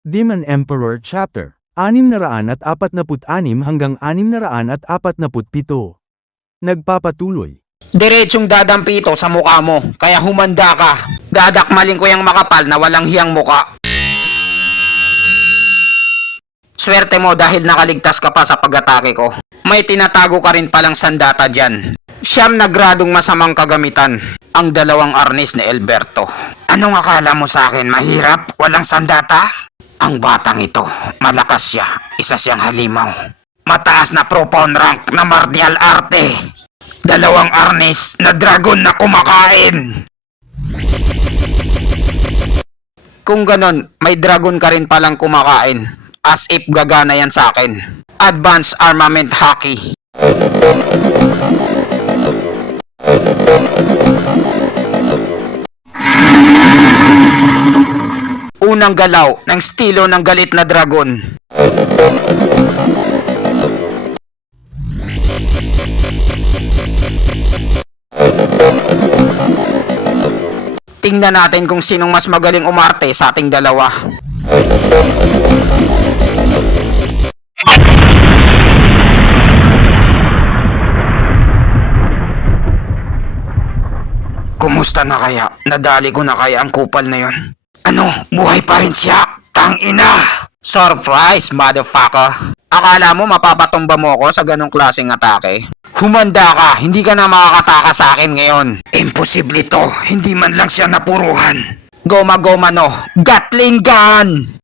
Demon Emperor Chapter 646 hanggang 647. Nagpapatuloy. Diretsong dadampi ito sa mukha mo, kaya humanda ka. Dadakmalin ko yung makapal na walang hiyang muka. Swerte mo dahil nakaligtas ka pa sa pag-atake ko. May tinatago ka rin palang sandata dyan. Siyam na gradong masamang kagamitan. Ang dalawang arnis ni Alberto. Anong akala mo sa akin? Mahirap? Walang sandata? Ang batang ito, malakas siya. Isa siyang halimaw. Mataas na profound rank na martial arte. Dalawang arnis na dragon na kumakain. Kung ganon, may dragon ka rin palang kumakain. As if gagana yan sa akin. Advanced Armament Hockey. Unang galaw ng estilo ng galit na dragon. Tingnan natin kung sinong mas magaling umarte sa ating dalawa. Kumusta na kaya? Nadali ko na kaya ang kupal na yon? Ano? Buhay pa rin siya? Tangina! Surprise, motherfucker! Akala mo mapapatumba mo ako sa ganong klaseng atake? Humanda ka! Hindi ka na makakataka sa akin ngayon. Imposible to. Hindi man lang siya napuruhan. Goma-goma no. Gatling gun!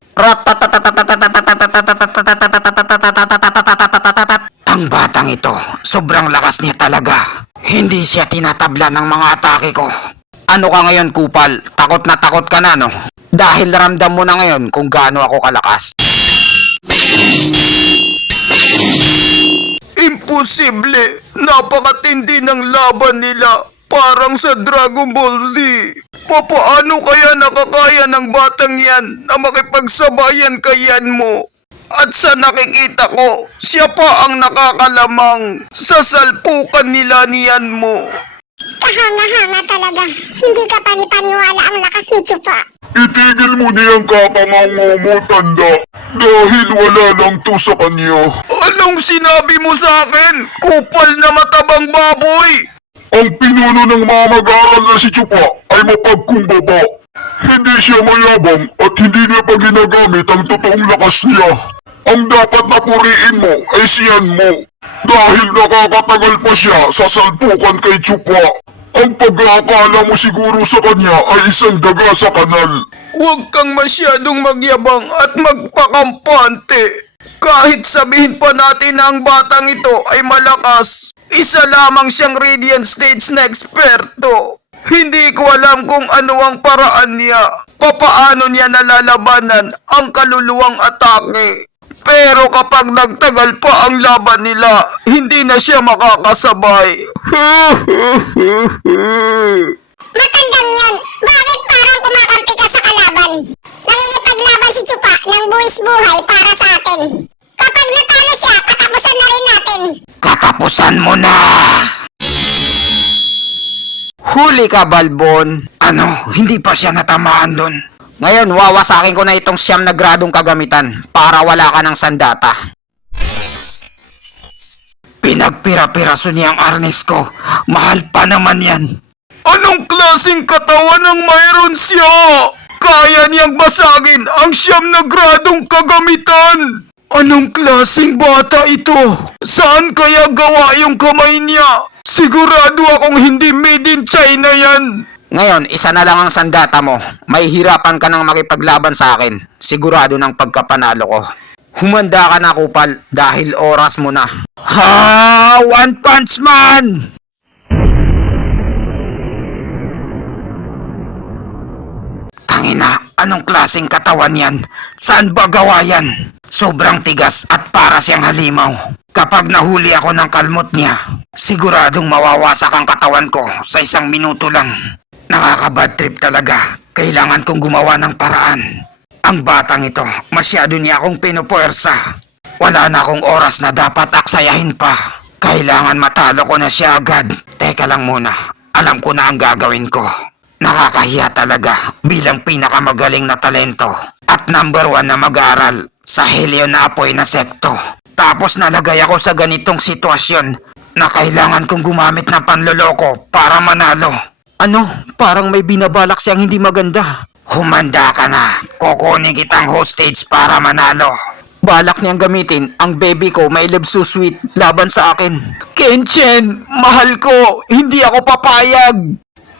Ang batang ito, sobrang lakas niya talaga. Hindi siya tinatabla ng mga atake ko. Ano ka ngayon, kupal? Takot na takot ka na, no? Dahil ramdam mo na ngayon kung gaano ako kalakas. Imposible! Napakatindi ng laban nila. Parang sa Dragon Ball Z. Papaano kaya nakakaya ng batang yan na makipagsabayan kayan mo? At sa nakikita ko, siya pa ang nakakalamang sa salpukan nila niyan mo. Kahanga-hanga talaga. Hindi ka panipaniwala ang lakas ni Chupa. Itigil mo niyang kakangango mo, tanda. Dahil wala lang to sa kanya. Anong sinabi mo sa akin? Kupal na matabang baboy! Ang pinuno ng mga mag-aaral na si Chupa ay mapagkumbaba. Hindi siya mayabang at hindi niya pa ginagamit ang totoong lakas niya. Ang dapat na puriin mo ay siyan mo. Dahil nakakatagal pa siya sa salpukan kay Chupa. Ang pag-aakala mo siguro sa kanya ay isang daga sa kanal. Huwag kang masyadong magyabang at magpakampante. Kahit sabihin pa natin na ang batang ito ay malakas, isa lamang siyang Radiant Stage na eksperto. Hindi ko alam kung ano ang paraan niya. Papaano niya nalalabanan ang kaluluwang atake. Pero kapag nagtagal pa ang laban nila, hindi na siya makakasabay. Matandang yan. Bakit parang kumakampi ka sa kalaban? Nangingipaglaban si Chupa ng buwis buhay para sa atin. Kapag natalo siya, katapusan na rin natin. Katapusan mo na! Huli ka, Balbon. Ano, hindi pa siya natamaan doon. Ngayon, wawasakin ko na itong siyam na gradong kagamitan para wala ka ng sandata. Pinagpira-piraso niya ang arnis ko. Mahal pa naman yan. Anong klaseng katawan ang mayroon siya? Kaya niyang basagin ang siyam na gradong kagamitan. Anong klaseng bata ito? Saan kaya gawa yung kamay niya? Sigurado akong hindi made in China yan. Ngayon, isa na lang ang sandata mo. May hirapan ka nang makipaglaban sa akin. Sigurado ng pagkapanalo ko. Humanda ka na, kupal, dahil oras mo na. Ha! One Punch Man! Tangina, anong klaseng katawan yan? Saan ba gawa yan? Sobrang tigas at para siyang halimaw. Kapag nahuli ako ng kalmot niya, siguradong mawawasak ang katawan ko sa 1 minuto lang. Nakaka-bad trip talaga. Kailangan kong gumawa ng paraan. Ang batang ito, masyado niya akong pinupuwersa. Wala na akong oras na dapat aksayahin pa. Kailangan matalo ko na siya agad. Teka lang muna, alam ko na ang gagawin ko. Nakakahiya talaga bilang pinakamagaling na talento. At number 1 na mag-aaral sa Helio na apoy na sekto. Tapos nalagay ako sa ganitong sitwasyon na kailangan kong gumamit ng panloloko para manalo. Ano? Parang may binabalak siyang hindi maganda. Humanda ka na. Kukunin kitang hostage para manalo. Balak niyang gamitin ang baby ko may love so sweet laban sa akin. Kenchen, mahal ko. Hindi ako papayag.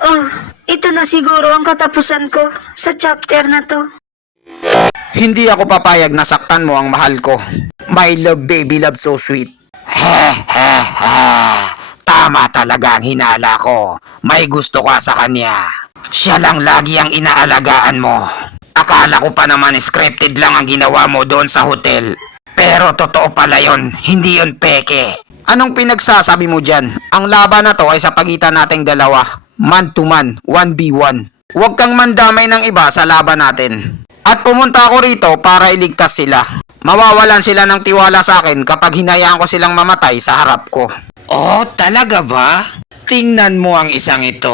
Oh, ito na siguro ang katapusan ko sa chapter na to. Hindi ako papayag na saktan mo ang mahal ko. My love baby love so sweet. Tama talaga ang hinala ko. May gusto ka sa kanya. Siya lang lagi ang inaalagaan mo. Akala ko pa naman scripted lang ang ginawa mo doon sa hotel. Pero totoo pala yon, hindi yon peke. Anong pinagsasabi mo dyan? Ang laban na to ay sa pagitan nating dalawa. Man to man, 1v1. Huwag kang mandamay ng iba sa laban natin. At pumunta ako rito para iligtas sila. Mawawalan sila ng tiwala sa akin kapag hinayaan ko silang mamatay sa harap ko. Oh, talaga ba? Tingnan mo ang isang ito.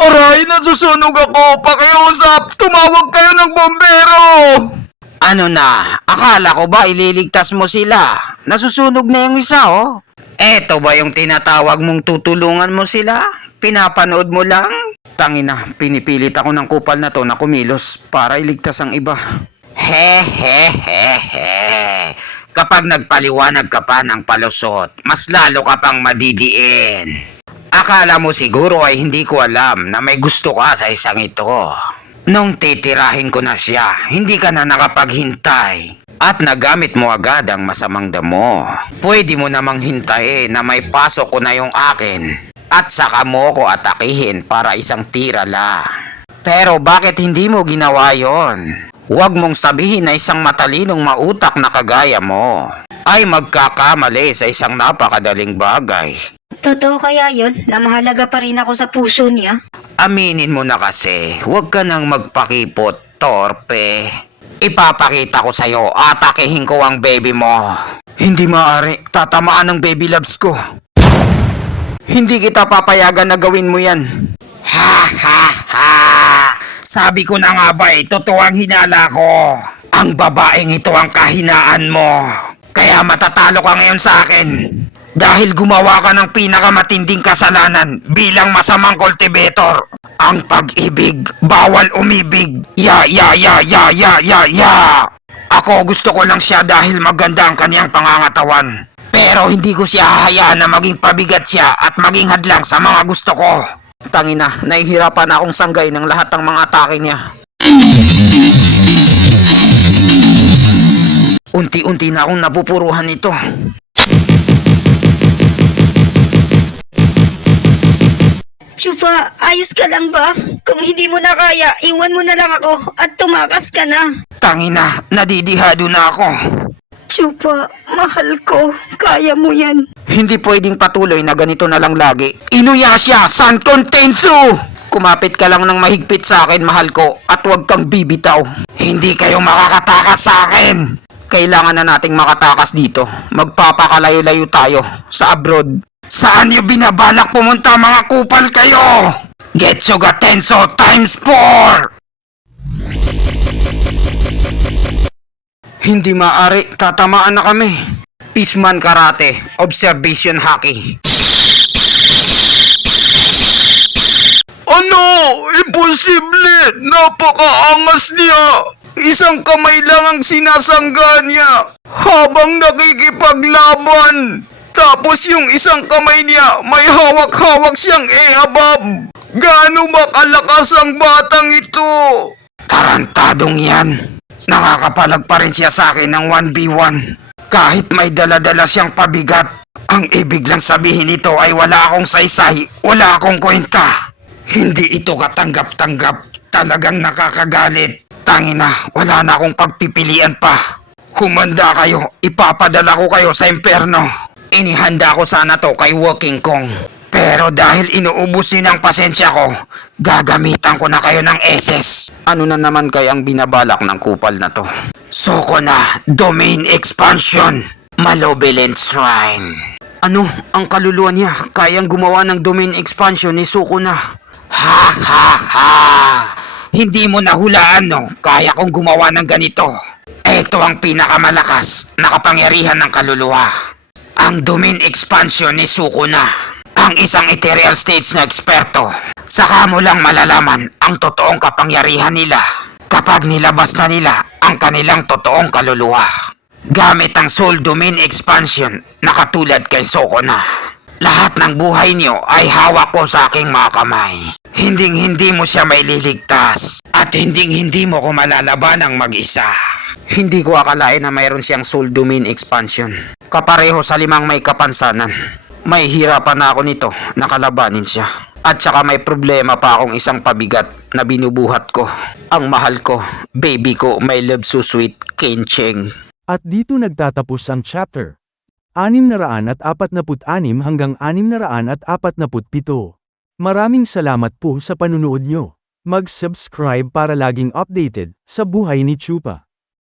Aray, nasusunog ako! Pakiusap! Tumawag kayo ng bombero! Ano na? Akala ko ba ililigtas mo sila? Nasusunog na yung isa, oh. Eto ba yung tinatawag mong tutulungan mo sila? Pinapanood mo lang? Tangina, pinipilit ako ng kupal na to na kumilos para iligtas ang iba. Hehehehe. Kapag nagpaliwanag ka pa ng palusot, mas lalo ka pang madidiin. Akala mo siguro ay hindi ko alam na may gusto ka sa isang ito. Nung titirahin ko na siya, hindi ka na nakapaghintay. At nagamit mo agad ang masamang damo. Pwede mo namang hintayin na may pasok ko na yung akin. At saka mo ko atakihin para isang tira lang. Pero bakit hindi mo ginawa yon? Huwag mong sabihin na isang matalinong mautak na kagaya mo ay magkakamali sa isang napakadaling bagay. Totoo kaya yun na mahalaga pa rin ako sa puso niya? Aminin mo na kasi, huwag ka nang magpakipot, torpe. Ipapakita ko sa'yo, atakihin ko ang baby mo. Hindi maaari, tatamaan ang baby loves ko. Hindi kita papayagan na gawin mo yan. Ha ha ha! Sabi ko na nga ba totoo ang hinala ko. Ang babaeng ito ang kahinaan mo. Kaya matatalo ka ngayon sa akin. Dahil gumawa ka ng pinakamatinding kasalanan bilang masamang cultivator. Ang pag-ibig, bawal umibig. Ya. Ako gusto ko lang siya dahil maganda ang kaniyang pangangatawan. Pero hindi ko siya hahayaan na maging pabigat siya at maging hadlang sa mga gusto ko. Tangina, nahihirapan akong sanggay ng lahat ng mga atake niya. Unti-unti na akong napupuruhan nito. Chupa, ayos ka lang ba? Kung hindi mo na kaya, iwan mo na lang ako at tumakas ka na. Tangina, nadidihado na ako. Chupa, mahal ko. Kaya mo yan. Hindi pwedeng patuloy na ganito na lang lagi. Inuyasha, San Contensu! Kumapit ka lang ng mahigpit sa akin, mahal ko, at huwag kang bibitaw. Hindi kayo makakatakas sa akin. Kailangan na nating makatakas dito. Magpapakalayo-layo tayo sa abroad. Saan niyo binabalak pumunta mga kupal kayo? Getsuga Tenso times 4! Hindi maaari, tatamaan na kami. Pisman karate, observation hockey. Ano? Imposible! Napakaangas niya! Isang kamay lang ang sinasangga niya habang nakikipaglaban. Tapos yung isang kamay niya, may hawak-hawak siyang ehabab. Gaano ba kalakas ang batang ito? Tarantadong yan. Nakakapalag pa rin siya sa akin ng 1v1. Kahit may dala-dala siyang pabigat. Ang ibig lang sabihin nito ay wala akong saysay, wala akong kwenta. Hindi ito katanggap-tanggap. Talagang nakakagalit. Tangina, wala na akong pagpipilian pa. Humanda kayo, ipapadala ko kayo sa impyerno. Inihanda ko sana to kay Working Kong. Pero dahil inuubos din ang pasensya ko, gagamitan ko na kayo ng SS. Ano na naman kaya ang binabalak ng kupal na to? Soko na, domain expansion, malevolent shrine. Ano, ang kaluluwa niya, kayang gumawa ng domain expansion ni Soko na. Ha ha ha! Hindi mo nahulaan, no? Kaya kong gumawa ng ganito. Ito ang pinakamalakas na kapangyarihan ng kaluluwa. Ang Domain Expansion ni Sukuna. Ang isang ethereal states na eksperto. Saka mo lang malalaman ang totoong kapangyarihan nila kapag nilabas na nila ang kanilang totoong kaluluwa. Gamit ang Soul Domain Expansion na katulad kay Sukuna. Lahat ng buhay niyo ay hawak ko sa aking mga kamay. Hinding-hindi mo siya maililigtas at hinding-hindi mo ko malalaban ng mag-isa. Hindi ko akalain na mayroon siyang Soul Domain Expansion. Kapareho sa 5 may kapansanan. May hirapan na ako nito na kalabanin siya. At saka may problema pa akong isang pabigat na binubuhat ko. Ang mahal ko, baby ko, my love so sweet, Kencheng. At dito nagtatapos ang chapter 646 hanggang 647. Maraming salamat po sa panunood nyo. Mag-subscribe para laging updated sa buhay ni Chupa.